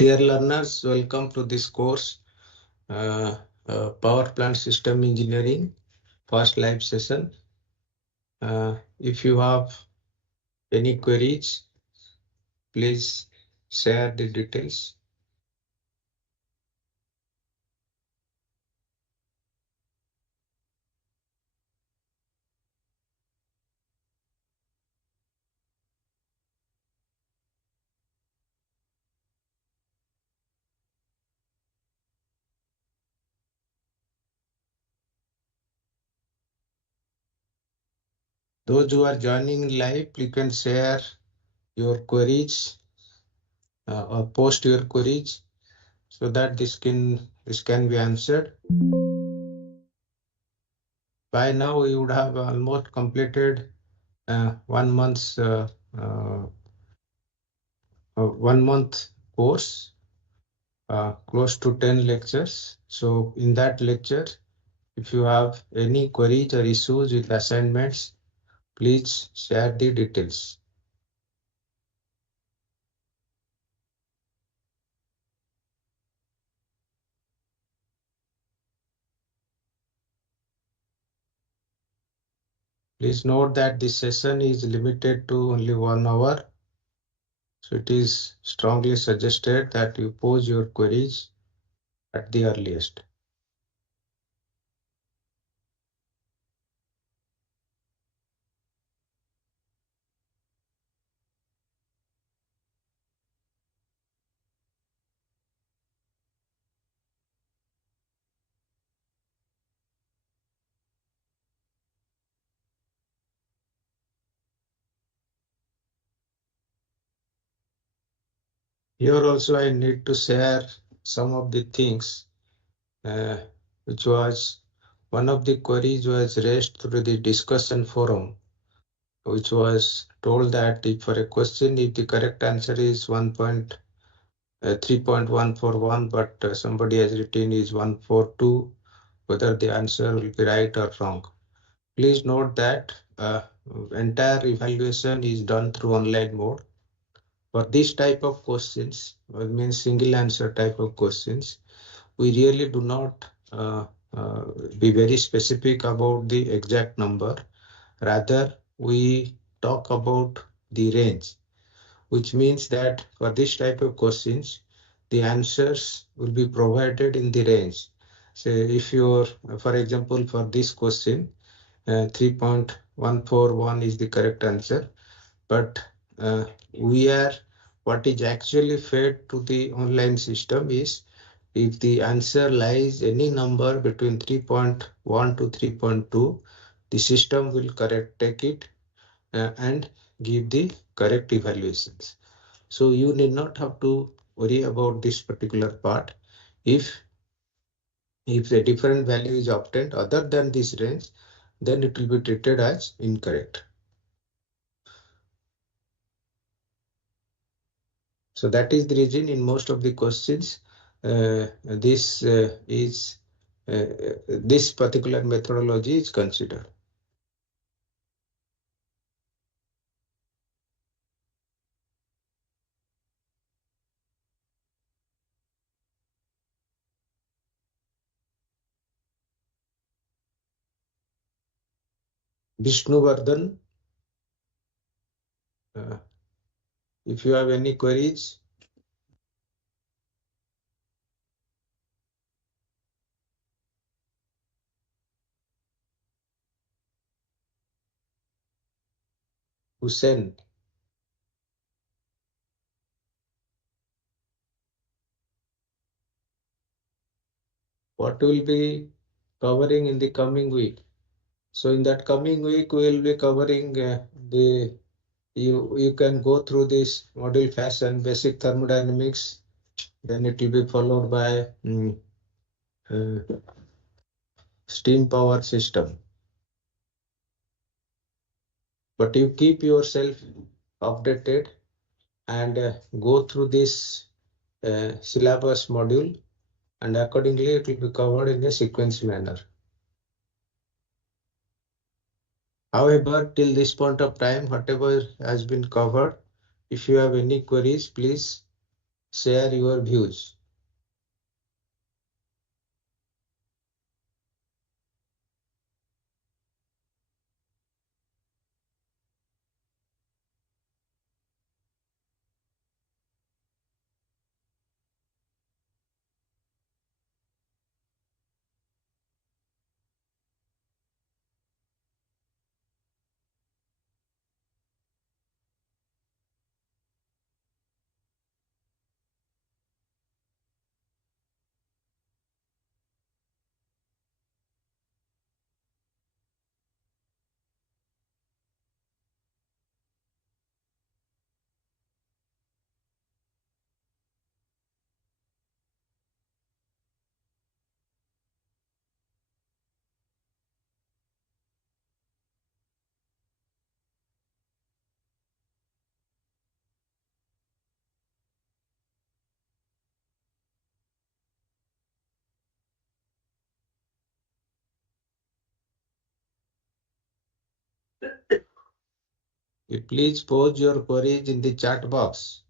Dear learners, welcome to this course, Power Plant System Engineering, first live session. If you have any queries, please share the details. Those who are joining live, you can share your queries or post your queries so that this can be answered. By now, you would have almost completed 1 month's 1 month course, close to 10 lectures. So in that lecture, if you have any queries or issues with assignments, please share the details. Please note that this session is limited to only 1 hour. So it is strongly suggested that you pose your queries at the earliest. Here also I need to share some of the things which was one of the queries was raised through the discussion forum, which was told that if for a question, if the correct answer is 3.141, but somebody has written is 142, whether the answer will be right or wrong. Please note that entire evaluation is done through online mode. For this type of questions, means single answer type of questions, we really do not be very specific about the exact number. Rather, we talk about the range, which means that for this type of questions, the answers will be provided in the range. So if you're, for example, for this question, 3.141 is the correct answer, but what is actually fed to the online system is if the answer lies any number between 3.1 to 3.2, the system will take it and give the correct evaluations. So you need not have to worry about this particular part. If a different value is obtained other than this range, then it will be treated as incorrect. So that is the reason in most of the questions, this particular methodology is considered. Vishnuvardhan, if you have any queries. Hussain. What will be covering in the coming week? So in that coming week, we will be covering you can go through this module fashion, basic thermodynamics, then it will be followed by steam power system. But you keep yourself updated and go through this syllabus module, and accordingly it will be covered in a sequence manner. However, till this point of time, whatever has been covered, if you have any queries, please share your views. Please post your queries in the chat box.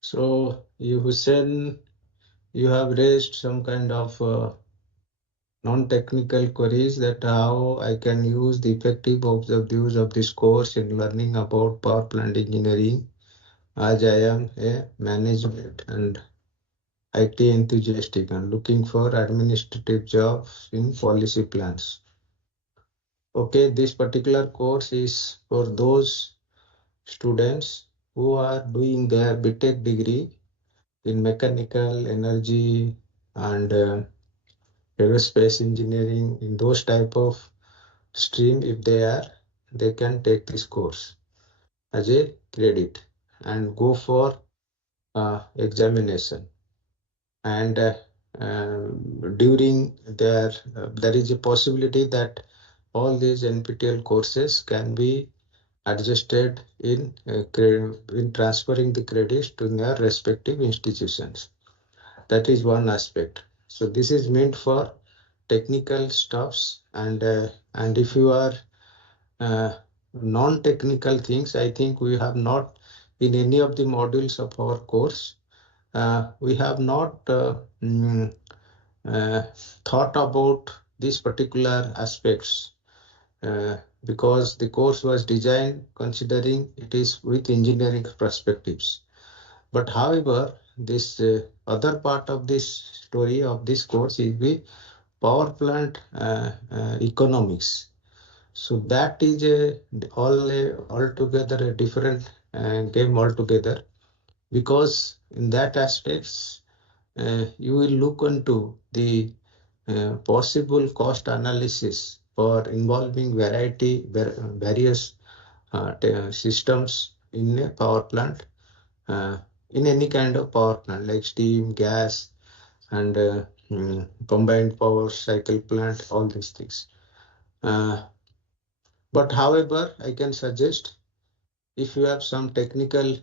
So, you Hussein, you have raised some kind of non-technical queries that how I can use the effective use of this course in learning about power plant engineering, as I am a management and IT enthusiastic and looking for administrative jobs in policy plans. Okay, this particular course is for those students who are doing their BTech degree in mechanical, energy, and aerospace engineering. In those type of stream, if they are, they can take this course as a credit and go for examination. And during there is a possibility that all these NPTEL courses can be adjusted in transferring the credits to their respective institutions. That is one aspect. So this is meant for technical stuffs, and if you are uh, non-technical things, I think we have not in any of the modules of our course. We have not uh, thought about these particular aspects because the course was designed considering it is with engineering perspectives. But however, this other part of this story of this course is the power plant economics. So that is altogether a different game altogether, because in that aspects you will look into the possible cost analysis for involving various systems in a power plant, in any kind of power plant like steam, gas, and combined power cycle plant, all these things. But however, I can suggest, if you have some technical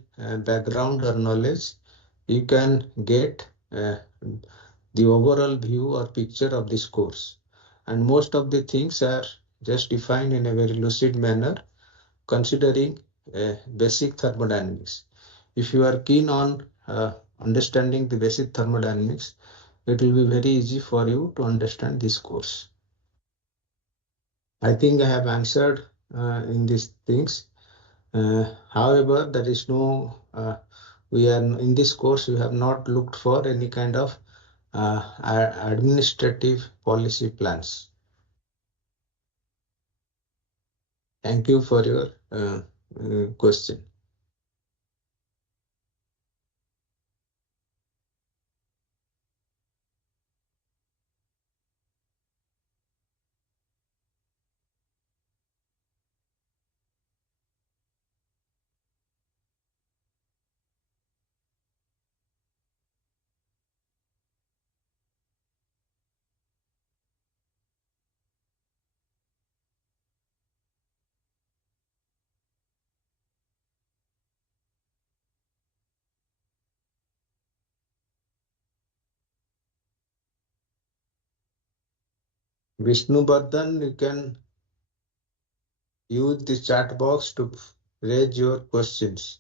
background or knowledge, you can get the overall view or picture of this course. And most of the things are just defined in a very lucid manner, considering basic thermodynamics. If you are keen on understanding the basic thermodynamics, it will be very easy for you to understand this course. I think I have answered in these things. However, there is no, we are in this course, we have not looked for any kind of administrative policy plans. Thank you for your question. Vishnu Bardhan, you can use the chat box to raise your questions.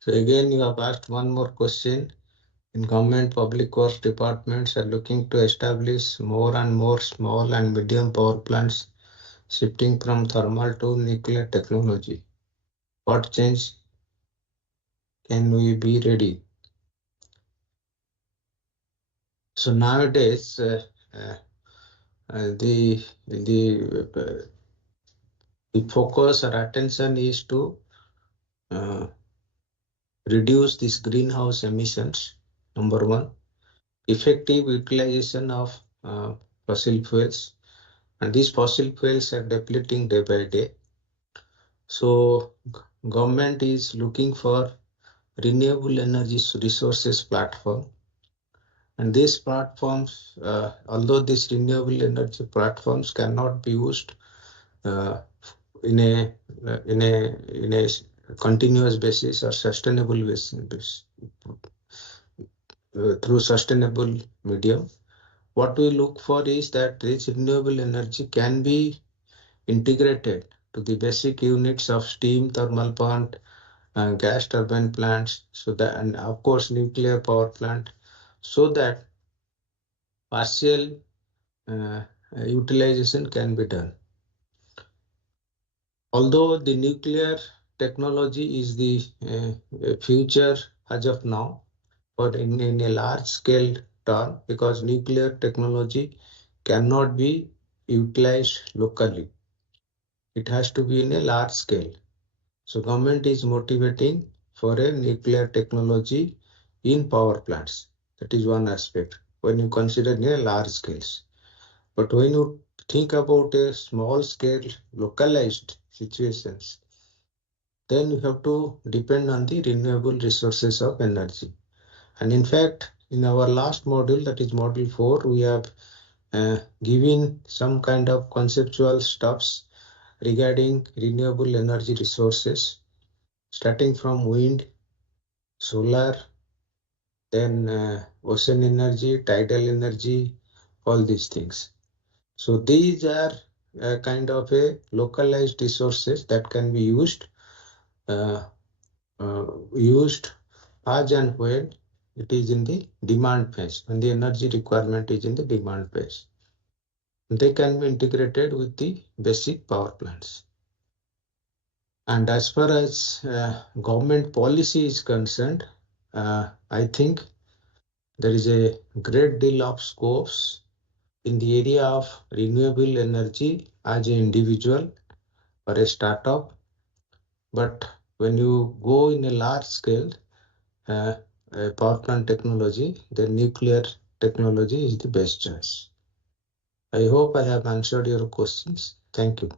So again, you have asked one more question. In government public course departments are looking to establish more and more small and medium power plants, shifting from thermal to nuclear technology. What change can we be ready? So nowadays, the focus or attention is to reduce these greenhouse emissions. Number one, effective utilization of fossil fuels, and these fossil fuels are depleting day by day. So government is looking for renewable energy resources platform, And these platforms, although these renewable energy platforms cannot be used uh, in a in a continuous basis or sustainable basis through sustainable medium, what we look for is that this renewable energy can be integrated to the basic units of steam thermal plant, gas turbine plants, so that, and of course nuclear power plant, so that partial uh, utilization can be done. Although the nuclear technology is the future as of now, but in a large scale term, because nuclear technology cannot be utilized locally. It has to be in a large scale. So government is motivating for a nuclear technology in power plants. That is one aspect when you consider in a large scales. But when you think about a small scale localized situations, then you have to depend on the renewable resources of energy. And in fact, in our last module, that is module 4, we have given some kind of conceptual stuffs regarding renewable energy resources, starting from wind, solar, then ocean energy, tidal energy, all these things. So these are kind of a localized resources that can be uh, used as and when it is in the demand phase, when the energy requirement is in the demand phase. They can be integrated with the basic power plants. And as far as government policy is concerned, I think there is a great deal of scopes in the area of renewable energy as an individual or a startup. But when you go in a large scale, power plant technology, the nuclear technology is the best choice. I hope I have answered your questions. Thank you.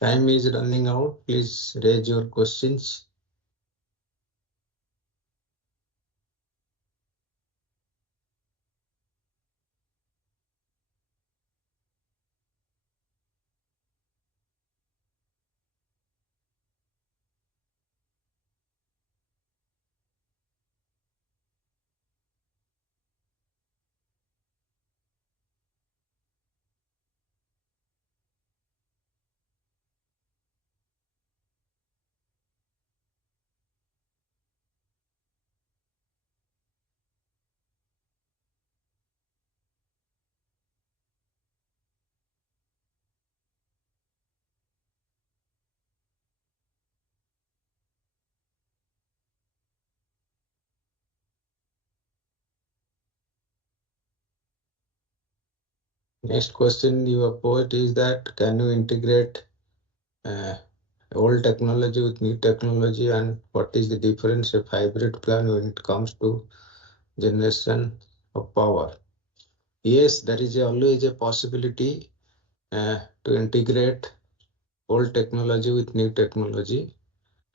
Time is running out. Please raise your questions. Next question you have posed is that can you integrate uh, old technology with new technology, and what is the difference of hybrid plan when it comes to generation of power? Yes, there is always a possibility to integrate old technology with new technology.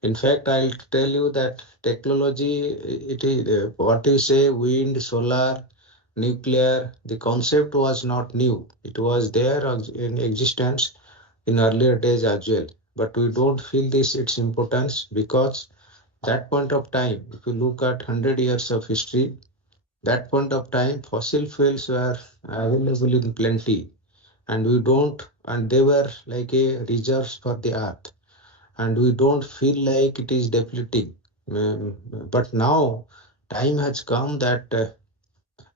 In fact, I'll tell you that technology, it is what you say, wind, solar, nuclear, the concept was not new. It was there in existence in earlier days as well. But we don't feel this its importance because that point of time, if you look at 100 years of history, that point of time, fossil fuels were available in plenty, and we don't, and they were like a reserves for the earth, and we don't feel like it is depleting. But now, time has come that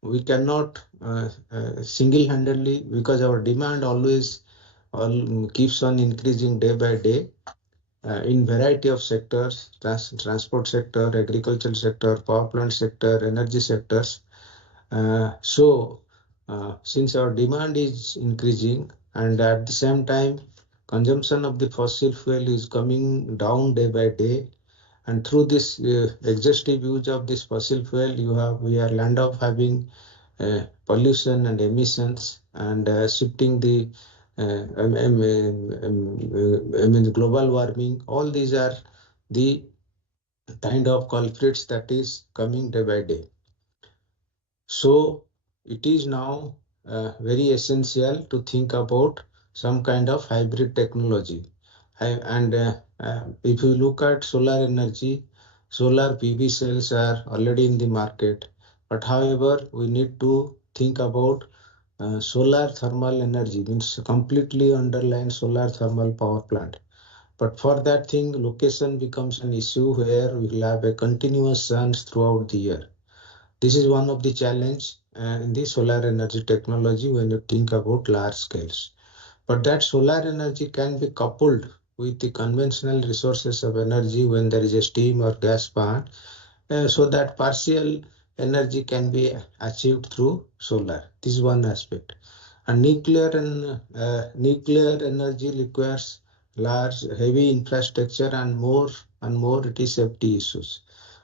we cannot single-handedly, because our demand always keeps on increasing day by day in variety of sectors, transport sector, agricultural sector, power plant sector, energy sectors. Since our demand is increasing and at the same time consumption of the fossil fuel is coming down day by day, and through this exhaustive use of this fossil fuel, we are land up having pollution and emissions and shifting the I mean global warming. All these are the kind of culprits that is coming day by day. So it is now very essential to think about some kind of hybrid technology. If you look at solar energy, solar PV cells are already in the market. But however, we need to think about solar thermal energy, means completely underline solar thermal power plant. But for that thing, location becomes an issue where we will have a continuous suns throughout the year. This is one of the challenge in the solar energy technology when you think about large scales. But that solar energy can be coupled with the conventional resources of energy when there is a steam or gas plant, so that partial energy can be achieved through solar. This is one aspect. And nuclear energy requires large, heavy infrastructure, and more it is safety issues.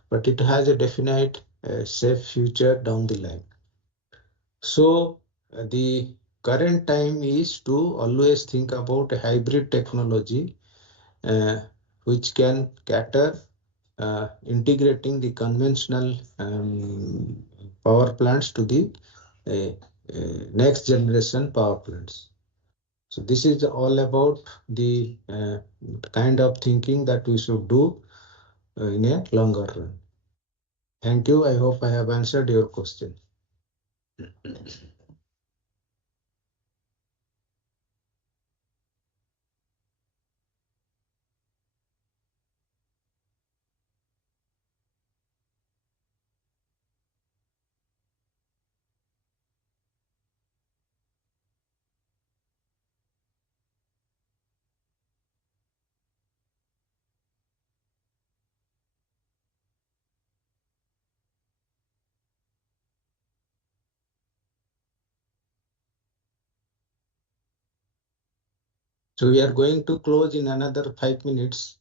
But it has a definite safe future down the line. So the current time is to always think about a hybrid technology which can cater integrating the conventional power plants to the next generation power plants. So this is all about the kind of thinking that we should do in a longer run. Thank you. I hope I have answered your question. So we are going to close in another 5 minutes.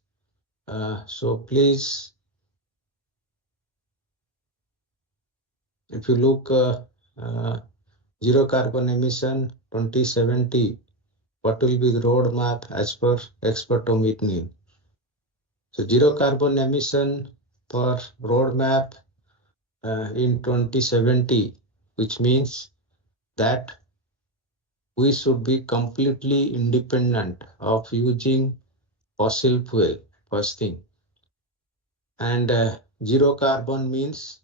So please, if you look zero carbon emission 2070, what will be the roadmap as per expert ME? So zero carbon emission for roadmap in 2070, which means that we should be completely independent of using fossil fuel, first thing. And zero carbon means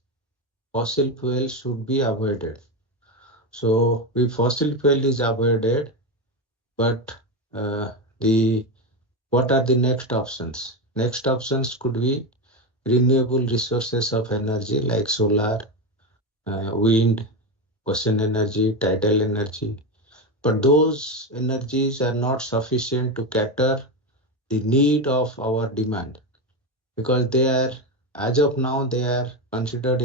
fossil fuel should be avoided. So if fossil fuel is avoided, but what are the next options? Next options could be renewable resources of energy like solar, wind, ocean energy, tidal energy. But those energies are not sufficient to cater the need of our demand, because they are, as of now, they are considered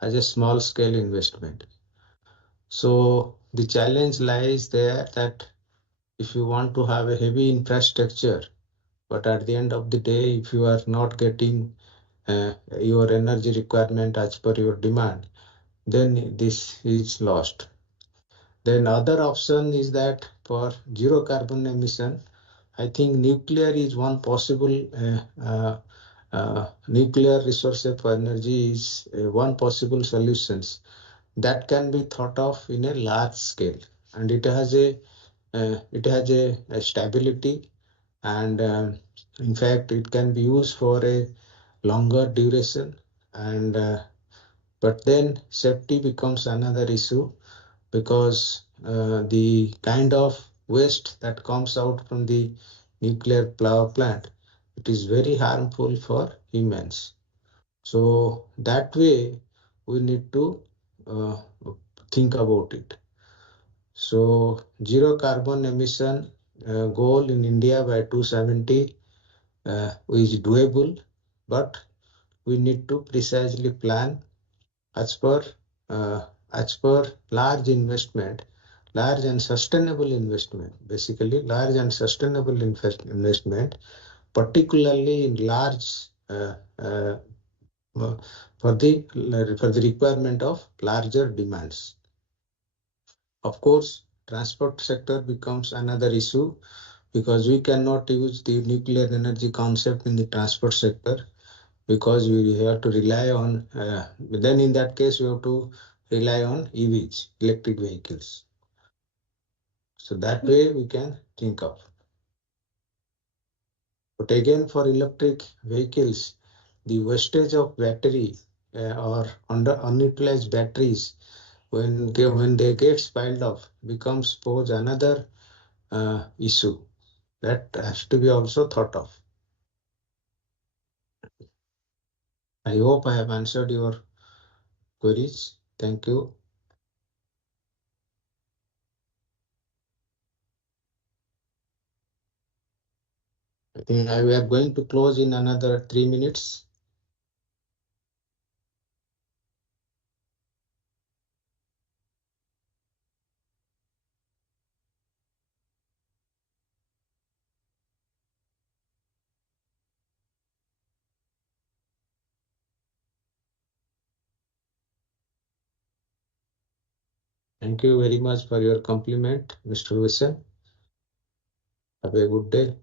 as a small scale investment. So the challenge lies there that if you want to have a heavy infrastructure, but at the end of the day, if you are not getting your energy requirement as per your demand, then this is lost. Then other option is that for zero carbon emission, I think nuclear is one possible nuclear resources for energy is one possible solutions that can be thought of in a large scale, and it has a stability, and in fact it can be used for a longer duration, and but then safety becomes another issue, because the kind of waste that comes out from the nuclear power plant, it is very harmful for humans. So that way we need to uh, think about it. So zero carbon emission goal in India by 270 is doable, but we need to precisely plan as per uh, large investment, large and sustainable investment, basically large and sustainable investment, particularly in large uh, for the requirement of larger demands. Of course, transport sector becomes another issue, because we cannot use the nuclear energy concept in the transport sector, because we have to rely on, then in that case we have to rely on EVs, electric vehicles. So that way we can think of. But again, for electric vehicles, the wastage of battery or unutilized batteries, when they get piled up, becomes pose another issue that has to be also thought of. I hope I have answered your queries. Thank you. I think we are going to close in another 3 minutes. Thank you very much for your compliment, Mr. Wilson. Have a good day.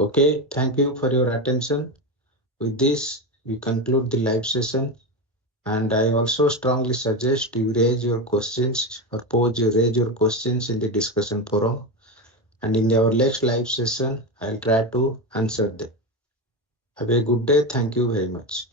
Okay, thank you for your attention. With this, we conclude the live session. And I also strongly suggest you raise your questions or raise your questions in the discussion forum. And in our next live session, I'll try to answer them. Have a good day. Thank you very much.